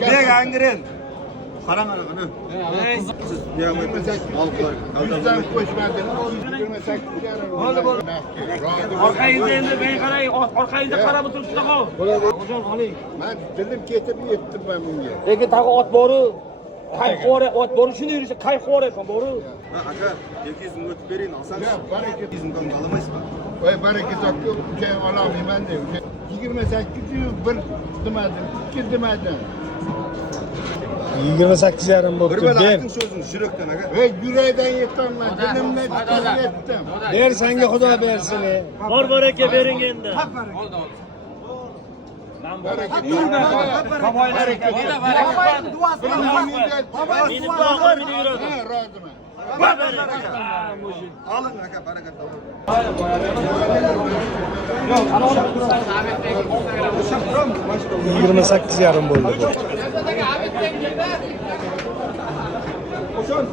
Bek angren. Qarang ana qani. Siz Yüzden koşmadın. 28 Bo'ldi. Orqangizda endi men qarang, orqangizda qarab turibsiz qol. Hocam oling. Ben dedim ketib yetdim ben bunga. Lekin tag'i ot boru, qayqore ot boru shuni yurishsa qayqore ekan boru. Ha aka 200 ming o'tib bering olsangiz. Ya baraka. 200 ming olamaysizmi? Oy baraka topga uçağı alamayman de. 28 bir demedim, 2 demedim. 28 yarim Bir bo'pti. bala Ber. ayting so'zini yurakdan aka. Ve yüreğden yettim ben. Dilimle yettim. Ber senga Xudo bersin. Bor baraka bering endi. Baraka. Baboylar ekan. Meni duası. Meni bag'ir, meni yuradi. Ha, roziman. Alın aka barakat toping. 28 yarim bo'ldi. Oşan,